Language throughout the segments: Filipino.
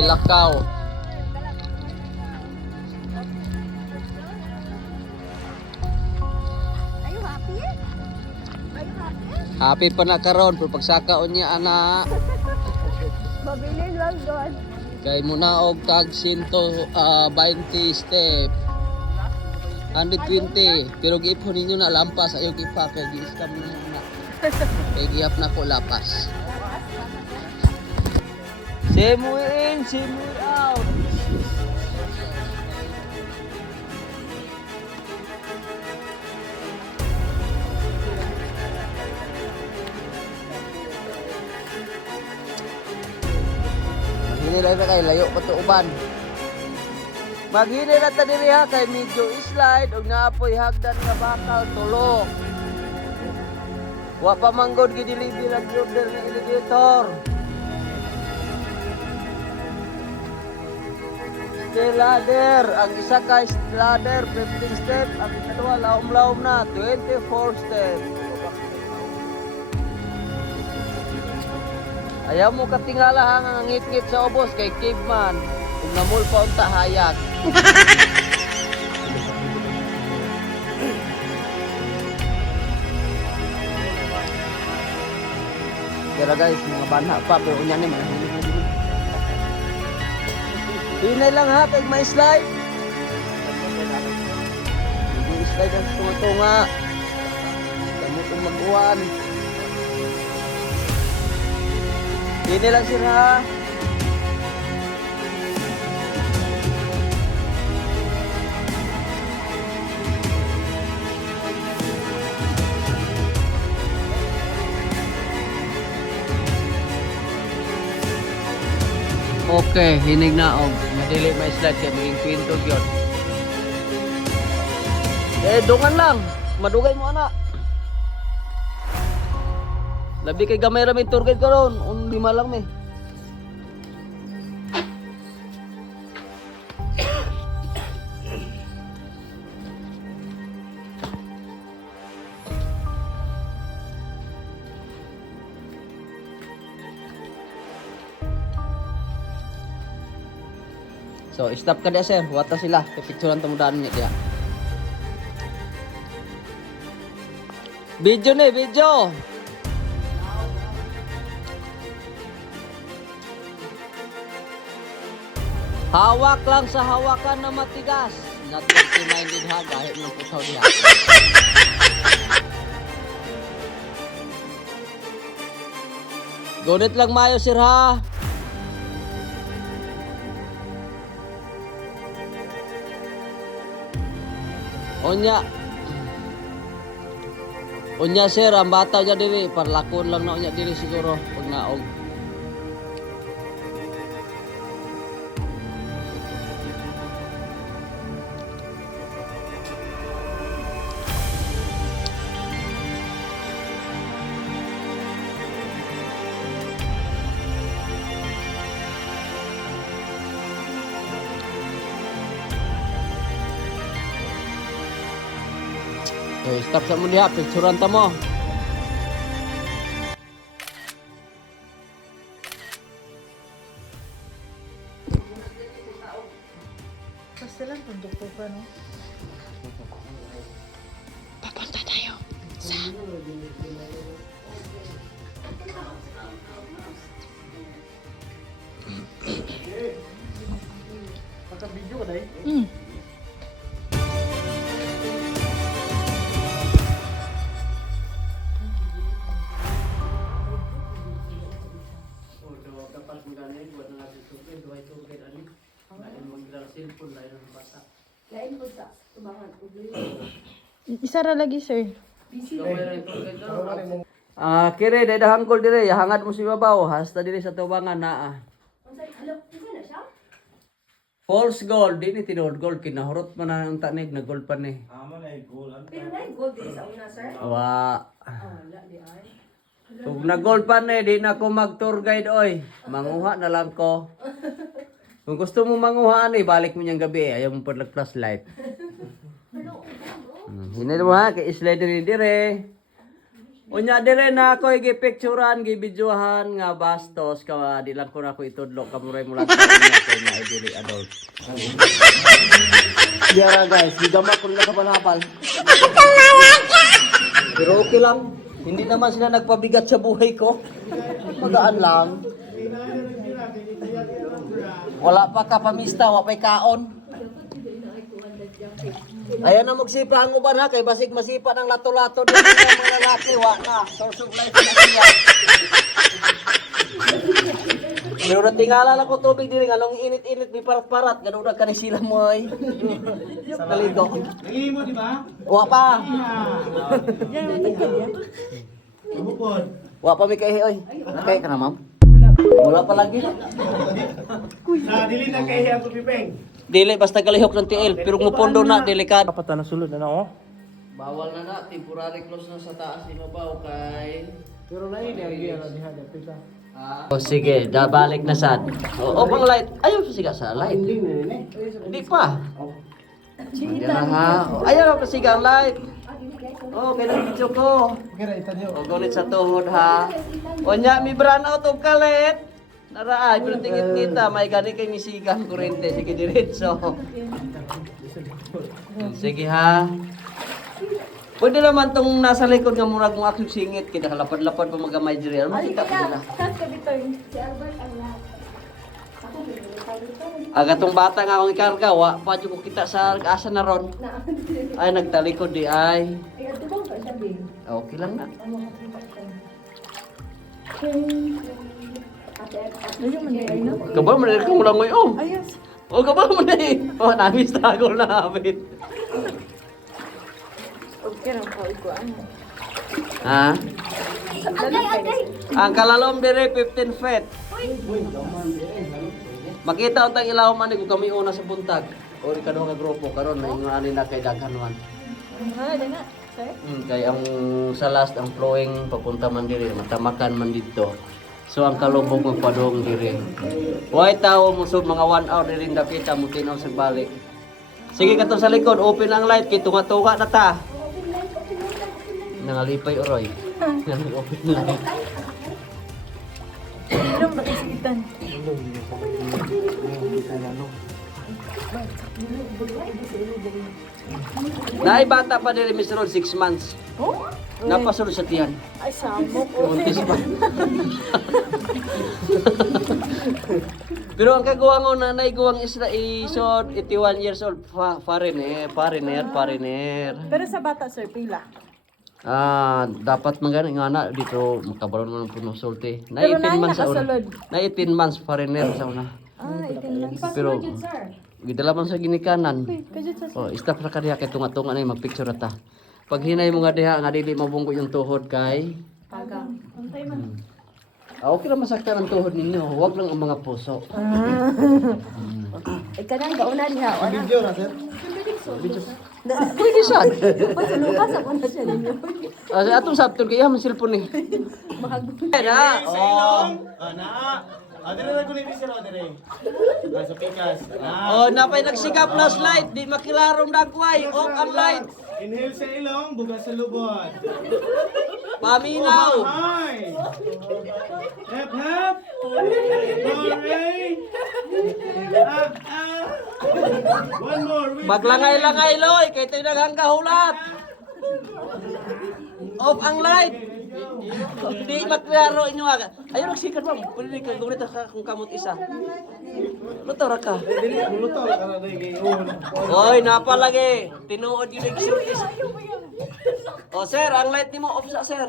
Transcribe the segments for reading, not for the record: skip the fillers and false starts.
Lakaw. Are you happy? Are you happy? Happy pa na karon pero pagsakaon niya ana Mabilis lang doon. kay muna og tag 120 step. 120 pero giipon ninyo na lampas ayo gipa kay gi-scam ninyo na. Kay gihap na ko lapas. Simoy in, simoy out. Hinilay na kay layo pa to uban. Maghini na ta diri ha kay medyo slide ug naapoy hagdan nga bakal tulok. Wa pa manggod gideliver ang order ng elevator. Stay ladder, ang isa kay ladder 15 step, ang ikadua laom-laom na 24 step. Ayaw mo katingala ang ngit-ngit sa ubos kay caveman. Kung namul pa unta hayag. Kaya guys, mga banha pa pero unya ni mga hinay lang ha kay may slide. Hindi slide ang tunga-tunga. Kamu kung mag-uwan. Hinay lang sila ha. Okay, hinig na og madili may slide kay maging kwento gyud. Dungan lang, madugay mo ana. Labi kay gamay ra may tour guide karon, 5 lang me. So, stop ka dia sir. Wata sila. Pipicturean tamudaan niya dia. Video ni, video. Hawak lang sa hawakan na matigas. Not 30-minded ha. Kahit ng putaw diha. Gunit lang mayo sir ha. Unya sir, ang bata niya diri, parlakon lang na unya diri siguro pag naog. So, stop sa mo diha, picturean ta mo. Basta lang konduktor pa, no? Papunta tayo sa Pagka-video ka dahil? isa ra lagi sir. Kire day hangkol dire, hangad mo si babaw, hasta dire sa tubangan naa. False gold, di ni tinod gold, kinahurot man na ang tanig na gold pa ni. Pero na gold din sa una, sir. Wa. Wala di ay. Kung na gold pa ni, di na ko mag tour guide oy. Manguha na lang ko. Kung gusto mo manguha ni, balik mo niyang gabi, ayaw mo padlag flashlight. Hinay mo ha, kay slide dire dire. Unya dire na ako gipicturean, gibidyohan nga bastos ka di lang ko na ko itudlo kamuray mula sa kay na diri adult. Yara guys, gigama ko nila kapal-hapal. Pero okay lang. Hindi naman sila nagpabigat sa buhay ko. Magaan lang. Wala pa ka pamista, wala pa'y kaon. Ayan na magsipa ang uban ha, kay basig masipa ng lato-lato dito sa mga lalaki, wala na. Susublay ko na siya. Pero natingala lang ko tubig diri nga nung init-init ni parat-parat ganun na kani sila mo ay. Naligo. Nangihimo di ba? Wa pa. Bukod. Wa pa mi kay oy. Nakay ka na ma'am. Wala pa lagi. Sa dili na kay ang tubipeng. Dili basta kalihok ng tiil pero mupondo na delikado. Kapata na sulod na oh. Bawal na temporary close na sa taas ibabaw kay. Pero na ini agi ana diha dapita. Oh sige, balik na sad. O pang light. Ayaw siga sa light. Hindi pa. Hindi na ha. Ayaw pa siga ang light. Oh, kaya video ko. Kira ita niyo. O gunit sa tuhod ha. O nya mi brand out og kalit. Naraay, pero tingit kita, may gani kay misigang kurente. Sige diretso. Sige ha. Pwede naman tong nasa likod nga murag mo aking singit. Kita lapad-lapad pa magamay diri. Ano kita pa nila? Aga tong bata nga akong ikarga, wa pa dyan ko kita sa asa na ron. Ay, nagtalikod di ay. Okay lang na. Kabal mo na kung lang ngayon. Oh. Oh, kabal mo na eh. Oh, namis na ako na habit. Okay lang pa iguan. Ha? Ang kalalom dire 15 feet. Makita untang ilaw man ko kami una sa buntag. O ikado nga grupo karon na ingon ani na kay daghan man. Ha, dana. Sir? Kay ang sa last ang flowing papunta man dire matamakan man dito. So ang kalubog magpadong dire. Why tao mo sub mga 1 hour diri dakita mo tinaw sa balik. Sige kato sa likod open ang light kay tunga-tunga na ta. Nangalipay oroy. Open light. Ilang ba kasigitan? Naay bata pa diri Mr. Rod 6 months. Oh? Napasulod sa tiyan. Ay, samok. Buntis pa. Pero ang kagawangon na naiguwang isla isod 81 years old foreigner. Pero sa bata, sir, pila? Dapat magana nga na dito makabalon man ang puno sulti. Na Pero 18 months sa una. nakasulod. Na 18 months foreigner sa una. Itin lang. Pero gidala man sa ginikanan. Kajit sa Oh, stop ra ka diha kay tunga-tunga na mag-picture ta. Pag hinay mo nga diha nga dili mabunggo yung tuhod kay pagang. okay lang masaktan ang tuhod ninyo. Huwag lang ang mga puso. Kanang gauna diha. Video na sir. Pwede siya. Lukas ako na siya ninyo. Atong sabton kaya man cellphone ni. Ada. Oh. Ana. Adire na kulit sir adire. Sa pikas. Oh, napay nagsikap na slide, di makilarom dagway. Off ang light. Inhale sa ilong, bugas sa lubot. Pamingaw. Hi. Hep hep. Hooray. One more. Maglangay-langay loy, kay tayo naghang kahulat. Off ang light. Di maklaro inyo aga. Ayun nagsikat ba? Pwede ka gawin ka kung kamot isa. Luto ra ka. Luto ka na dai giun. Oy, napalagi. Tinuod yun exercise. Oh, sir, ang light nimo off sa sir.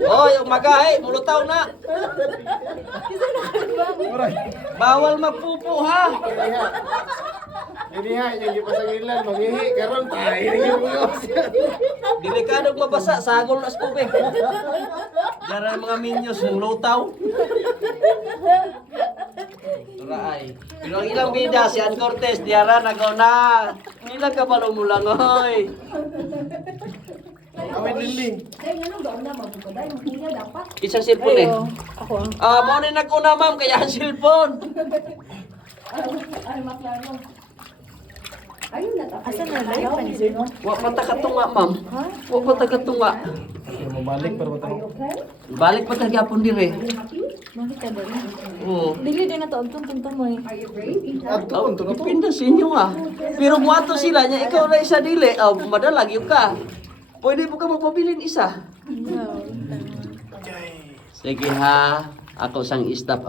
Oy, umaga mulutaw na. Bawal magpupo ha. Ini ha, yung gipasangilan, maghihi karon tayo yung Delikado mabasa, sagol na sa tubig. Dara mga minyos, mulutaw. Raay. Pero ang ilang bida, si Ann Cortez, diara nagaw na. Ilang kabalo mo lang, oy. Kami diling. Dahil nga nung gauna mabukoday, maghiya dapat. Isang cellphone eh. Ako. Mo na nag-una ma'am, kaya ang cellphone. Ay, maklaro. Asa na live pa ni sir? Wa pa ta katunga, ma'am. Wa pa ta katunga. Okay, mabalik para matawag. Balik pa ta gyapon dire. Bakit ka dali? Oo. Dili din na to ang tuntun-tumoy. Adto Oh, to na po. depende sa inyo ah. Pero buhato sila niya, ikaw na isa dili. Madalag yun ka. Pwede po ka magpabilin isa. No. Sige ha, ako sang staff.